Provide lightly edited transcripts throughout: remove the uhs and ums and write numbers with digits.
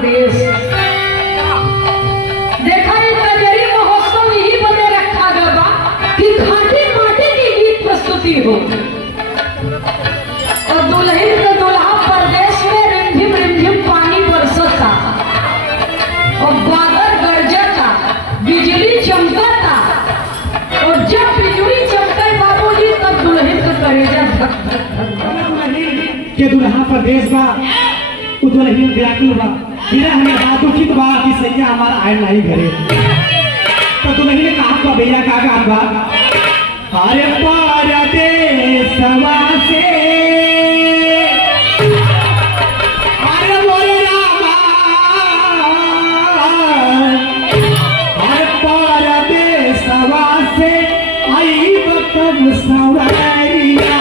परदेश। देखा ये कजरी महोत्सव यही बने रखा गया कि खाटी माटी की गीत प्रस्तुति हो और दुल्हन का दुल्हा परदेश में रिमझिम पानी बरसता और बादल गरजता, बिजली चमकता और जब बिजली चमके बाबूजी तब दुल्हन का करेजा धक धक धक के दुल्हा परदेश बा दुल्हन व्याकुल बा बिना हमें बात दुखित बा कि सैया हमारा आए नहीं घरे। तो दुल्हन ने कहा का भैया का गान बा अरे परदेसवा से अरे मोरे रामा अरे परदेसवा से आई बकम सवरिया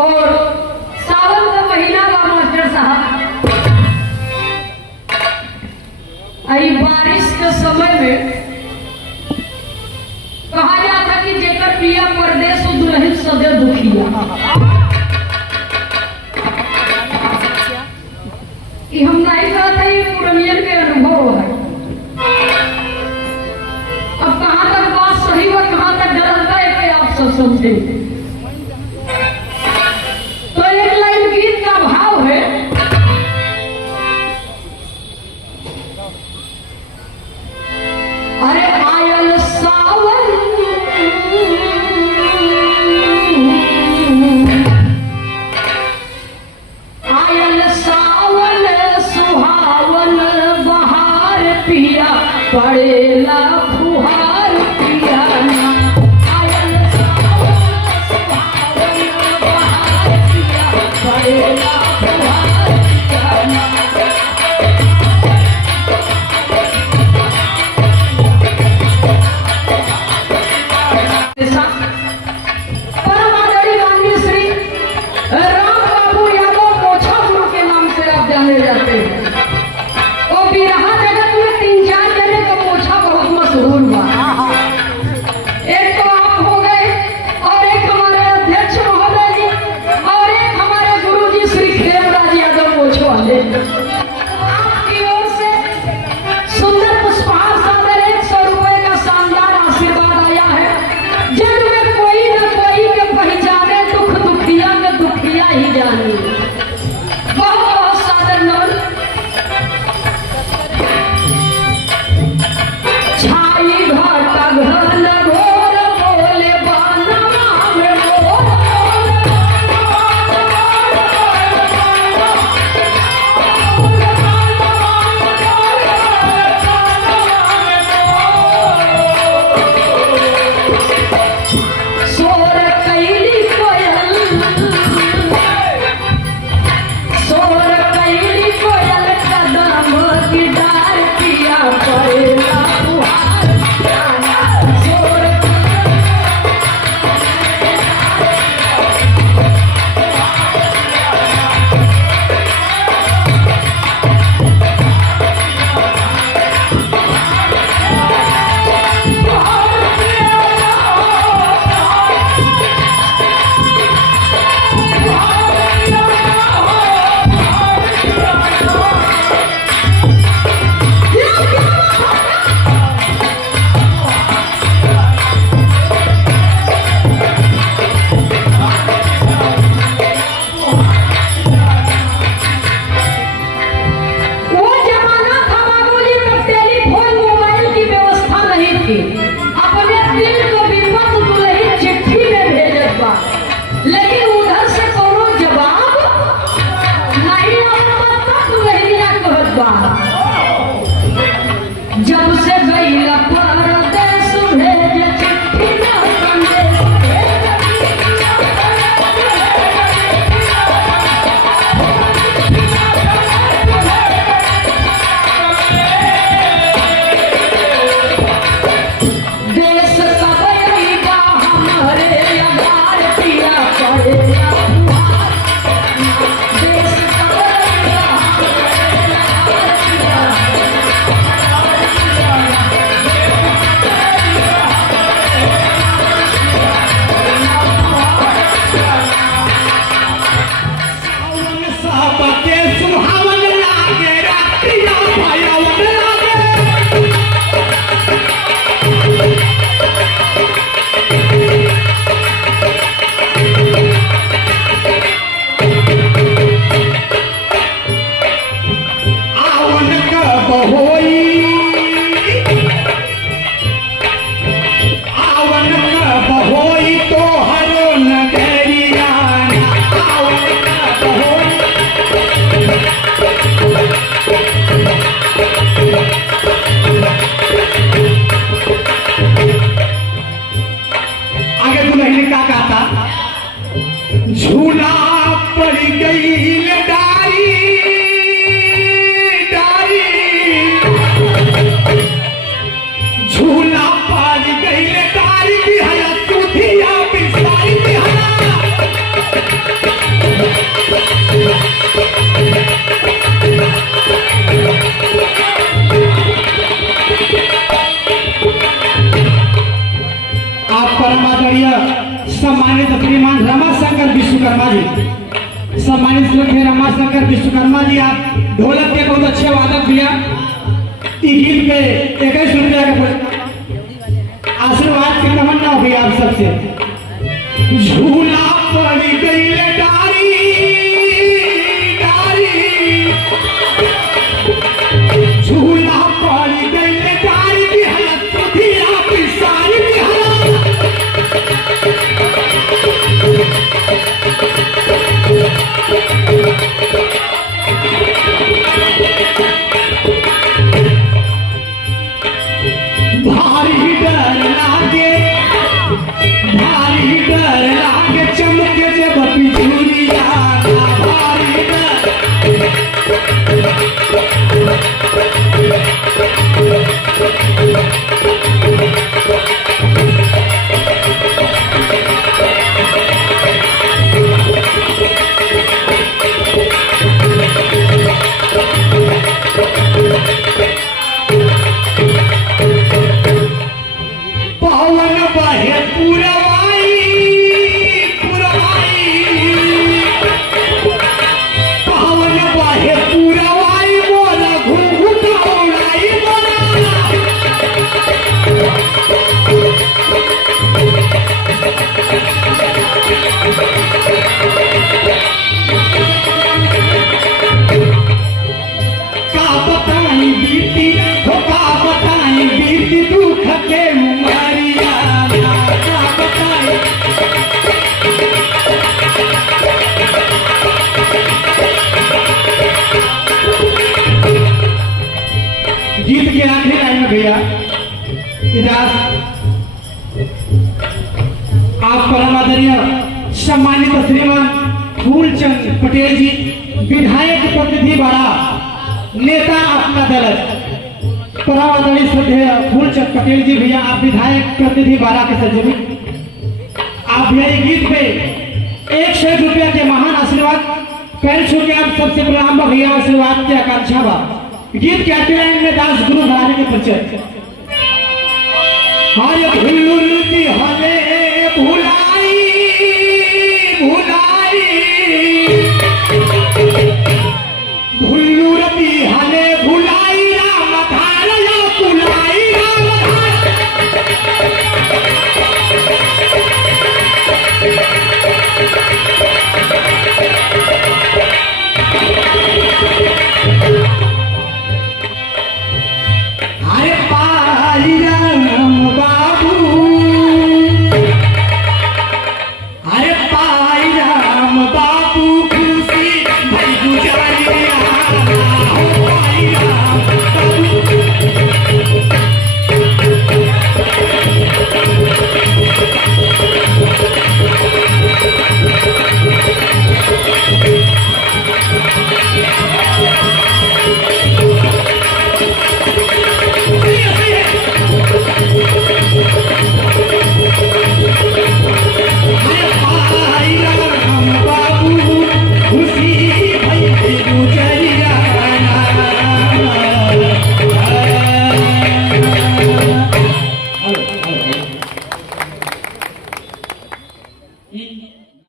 और सावन का महीना बा मास्टर साहब। आई बारिश के समय में कहा जाता कि जेकर पिया परदेश दुल्हन सदैव दुखिया। ये हम नहीं कहते, ये पुरनियन के अनुभव है। अब कहाँ तक बात सही और कहाँ तक गलत है कि आप सब समझेंगे। तो एक लाइन गीत का भाव है, अरे आयल सावन आयल सावन सुहावन बहार पिया पड़ेला फुहार पिया। आयल सावन सम्मानित श्रीमान रमाशंकर विश्वकर्मा जी, सम्मानित श्री रमाशंकर विश्वकर्मा जी, आप ढोलक के बहुत अच्छे वादक भैया। गीत पे 21 रुपया का आशीर्वाद की तमन्ना हुई आप सबसे। झूला पड़ गई डारी डारी, झूला पड़ गई डारी की हालत धीरा की सारी की भारी डर लागे, भारी डर लागे, चमके जब बिजुलिया, भारी डर। पवन बहे पुरवाई पुरवाई, पवन बहे पुरवाई, मोरा घूंघट उड़ाई मोरा। का बताई बीती हो, का बताई बीती दुख के उमरिया, का बताई। गीत के आखिरी लाइन में भैया इजाजत, आप परम आदरणीय सम्मानित श्रीमान फूलचंद पटेल जी, विधायक प्रतिनिधि बाड़ा, नेता अपना दल, परम आदरणीय श्रद्धेय फूलचंद पटेल जी भैया, आप विधायक प्रतिनिधि बाड़ा के सचिव, आप मेरे गीत पे 100 रुपया के महान आशीर्वाद कर चुके। आप सबसे प्रणाम भैया, आशीर्वाद की आकांक्षा बा। गीत के आखिरी लाइन में दास गुरु घराने के परिचय। हरे भूल हले भूल